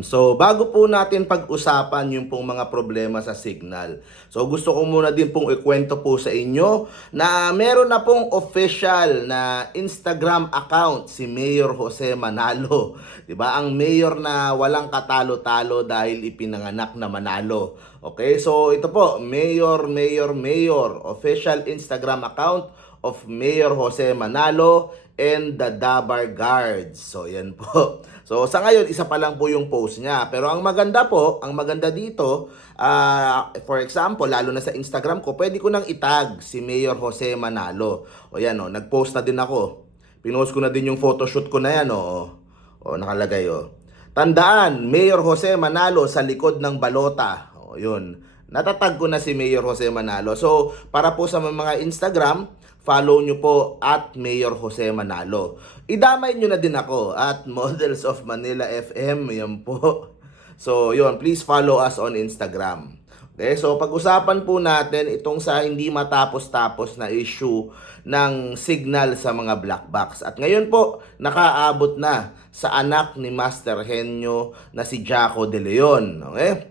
So, bago po natin pag-usapan yung pong mga problema sa signal. So, gusto ko muna din pong ikwento po sa inyo na meron na pong official na Instagram account si Mayor Jose Manalo. ba? Ang mayor na walang katalo-talo dahil ipinanganak na Manalo. Okay? So, ito po, Mayor, Mayor, Mayor, official Instagram account of Mayor Jose Manalo and the Dabar Guards. So, yan po. So, sa ngayon, isa pa lang po yung post niya. Pero ang maganda po, ang maganda dito, ah, for example, lalo na sa Instagram ko, pwede ko nang itag si Mayor Jose Manalo. O yan, o, nag-post na din ako. Pinost ko na din yung photoshoot ko na yan, o. O, nakalagay, o. Tandaan, Mayor Jose Manalo sa likod ng balota. O, yun. Natatag ko na si Mayor Jose Manalo. So, para po sa mga Instagram, follow nyo po at Mayor Jose Manalo. Idamay nyo na din ako at Models of Manila FM. Yan po. So, yun. Please follow us on Instagram. Okay, so pag-usapan po natin itong sa hindi matapos-tapos na issue ng signal sa mga black box. At ngayon po, nakaabot na sa anak ni Master Henyo na si Jaco De Leon. Okay?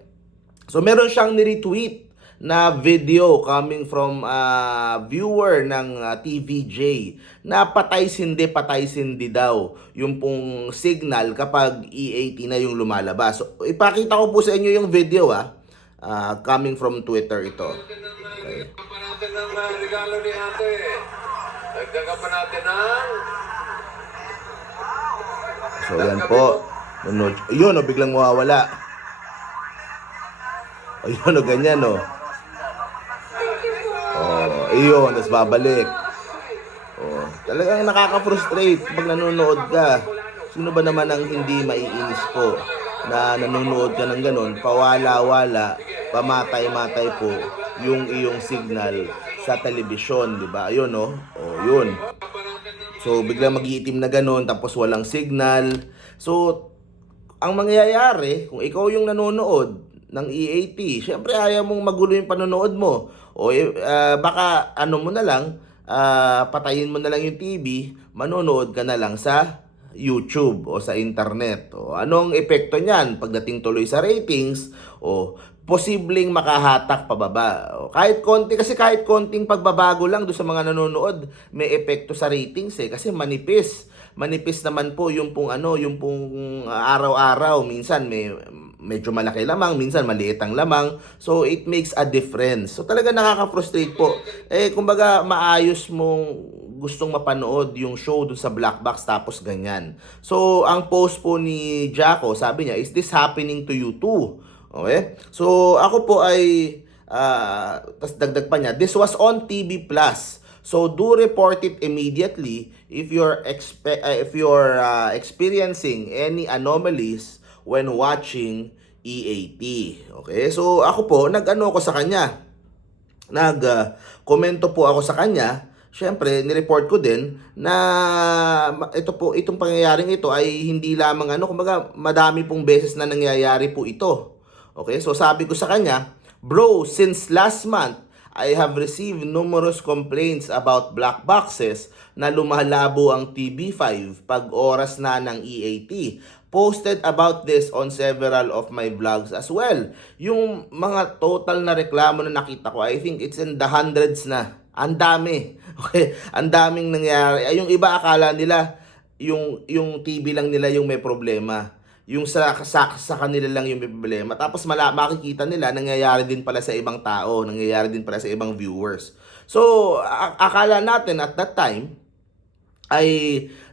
So meron siyang ni-retweet na video coming from a viewer ng ah, TVJ na patay sindi patay sindi daw yung pong signal kapag EAT na yung lumalabas. So ipakita ko po sa inyo yung video ah. Ah, coming from Twitter ito. Okay. Natin uh. So yan po. Nunod. Yun, oh, biglang mawawala. O yun, oh, ganyan, oh. Iyon, tapos babalik. Oh, talagang nakaka-frustrate pag nanonood ka. Sino ba naman ang hindi maiinis po na nanonood ka ng ganun, pawala-wala, pamatay-matay po yung iyong signal sa telebisyon, di ba? Ayun, oh. Oh, yun. So, biglang mag-iitim na ganun, tapos walang signal. So, ang mangyayari, kung ikaw yung nanonood ng EAT, syempre ayaw mong magulo yung panonood mo. O ah, baka ano mo na lang, ah, patayin mo na lang yung TV, manonood ka na lang sa YouTube o sa internet. O anong epekto niyan pagdating tuloy sa ratings o posibleng makahatak pababa. O, kahit konti kasi kahit konting pagbabago lang do sa mga nanonood, may epekto sa ratings eh kasi manipis. Manipis naman po yung pong ano, yung pong ah, araw-araw minsan may medyo malaki lamang, minsan maliit ang lamang. So it makes a difference. So talaga nakaka-frustrate po. Eh kumbaga maayos mong gustong mapanood yung show dun sa Black Box tapos ganyan. So ang post po ni Jaco, sabi niya, is this happening to you too? Okay? So ako po ay ah tas dagdag pa niya, this was on TV Plus. So do report it immediately if you're expe- uh, if you're uh, experiencing any anomalies when watching EAT. Okay? So ako po, nag-ano ako sa kanya. Nag-komento po ako sa kanya. Siyempre, nireport ko din na ito po, itong pangyayaring ito ay hindi lamang ano, kumbaga madami pong beses na nangyayari po ito. Okay? So sabi ko sa kanya, Bro, since last month, I have received numerous complaints about black boxes na lumalabo ang TB5 pag oras na ng EAT. Posted about this on several of my vlogs as well. Yung mga total na reklamo na nakita ko, I think it's in the hundreds na. Ang dami. Okay? Ang daming nangyari. Ay, yung iba akala nila, yung, yung TV lang nila yung may problema yung sa, sa, sa kanila lang yung problema. Tapos mala, makikita nila, nangyayari din pala sa ibang tao, nangyayari din pala sa ibang viewers. So, akala natin at that time, ay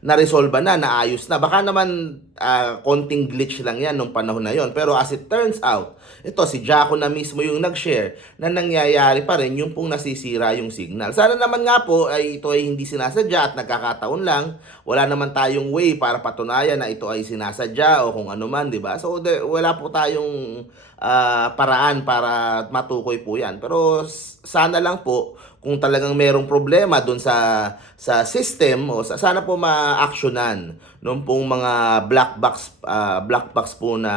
naresolba na, naayos na. Baka naman ah, konting glitch lang yan nung panahon na yon. Pero as it turns out, ito si Jaco na mismo yung nag-share na nangyayari pa rin yung pong nasisira yung signal. Sana naman nga po ay ito ay hindi sinasadya at nagkakataon lang. Wala naman tayong way para patunayan na ito ay sinasadya o kung ano man, di ba? So de, wala po tayong ah, paraan para matukoy po yan. Pero sana lang po kung talagang merong problema doon sa sa system o sa, sana po ma-actionan nung pong mga black box ah, black box po na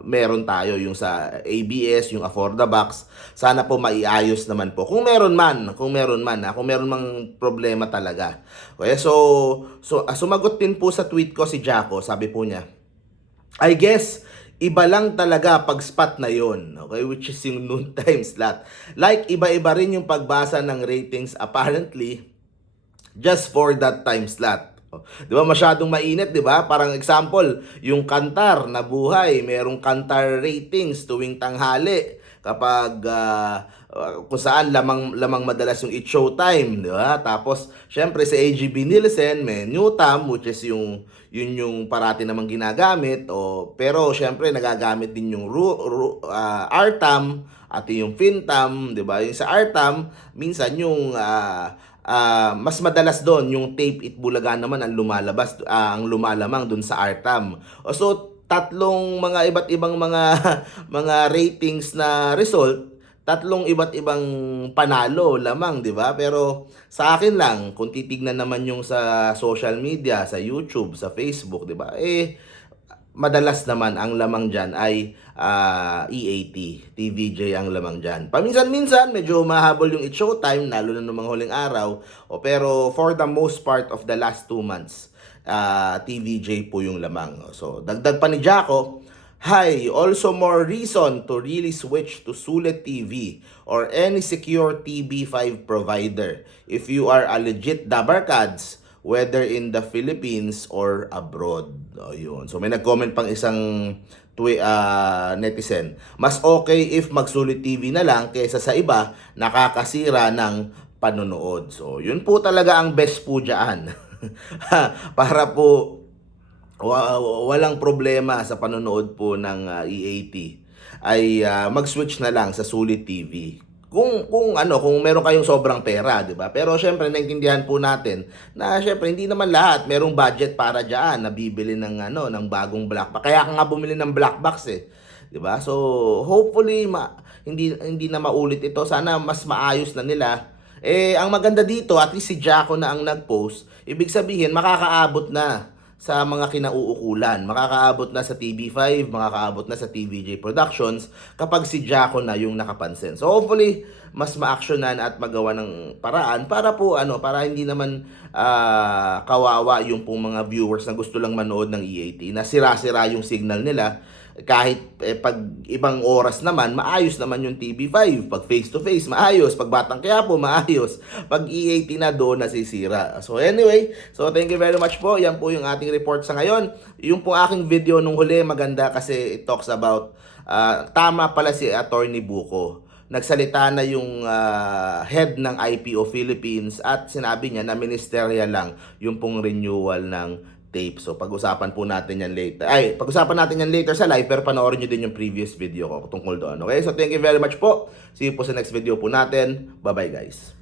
meron tayo yung sa ABS, yung Afforda box. Sana po maiayos naman po. Kung meron man, kung meron man, ah, kung meron mang problema talaga. Okay, so so ah, sumagot din po sa tweet ko si Jaco, sabi po niya. I guess iba lang talaga pag spot na yon okay which is yung noon time slot like iba-iba rin yung pagbasa ng ratings apparently just for that time slot Di ba masyadong mainit, di ba? Parang example, yung kantar na buhay, merong kantar ratings tuwing tanghali kapag ah, kung saan lamang lamang madalas yung It Showtime, di ba? Tapos syempre sa AGB Nielsen may Newtam which is yung yun yung parati namang ginagamit o pero syempre nagagamit din yung Ru, Ru, ah, RTAM at yung Fintam, di ba? Yung sa RTAM minsan yung ah, ah, mas madalas doon yung tape Itbulaga naman ang lumalabas ah, ang lumalamang doon sa RTAM. So tatlong mga iba't ibang mga mga ratings na result, tatlong iba't ibang panalo lamang, 'di ba? Pero sa akin lang, kung titignan naman yung sa social media, sa YouTube, sa Facebook, 'di ba? Eh madalas naman ang lamang dyan ay ah, EAT, TVJ ang lamang dyan. Paminsan-minsan, medyo mahabol yung It Showtime, lalo na ng mga huling araw. O, pero for the most part of the last two months, ah, TVJ po yung lamang. So, dagdag pa ni Jaco, Hi, also more reason to really switch to Sulit TV or any secure TV5 provider if you are a legit Dabarkads whether in the Philippines or abroad. O, yun. So may nag-comment pang isang twi ah, netizen. Mas okay if magsulit TV na lang kaysa sa iba nakakasira ng panonood. So yun po talaga ang best po dyan. Para po wa- walang problema sa panonood po ng ah, EAT ay ah, mag-switch na lang sa Sulit TV. Kung kung ano, kung meron kayong sobrang pera, 'di ba? Pero syempre naintindihan po natin na syempre hindi naman lahat merong budget para diyan na bibili ng ano, ng bagong black box. Kaya ka nga bumili ng black box eh. 'Di ba? So hopefully ma, hindi hindi na maulit ito. Sana mas maayos na nila eh, ang maganda dito, at least si Jaco na ang nag-post, ibig sabihin, makakaabot na sa mga kinauukulan. Makakaabot na sa TV5, makakaabot na sa TVJ Productions kapag si Jaco na yung nakapansin. So hopefully, mas ma-actionan at magawa ng paraan para po ano, para hindi naman ah, kawawa yung pong mga viewers na gusto lang manood ng EAT na sira-sira yung signal nila kahit eh, pag ibang oras naman, maayos naman yung TV5. Pag face-to-face, maayos. Pag Batang Quiapo, maayos. Pag EAT na doon, nasisira. So anyway, so thank you very much po. Yan po yung ating report sa ngayon. Yung po aking video nung huli, maganda kasi it talks about, ah, tama pala si Attorney Buko nagsalita na yung ah, head ng IPO Philippines at sinabi niya na ministerial lang yung pong renewal ng tape. So pag-usapan po natin yan later. Ay, pag-usapan natin yan later sa live pero panoorin nyo din yung previous video ko tungkol doon. Okay? So thank you very much po. See you po sa next video po natin. Bye-bye guys.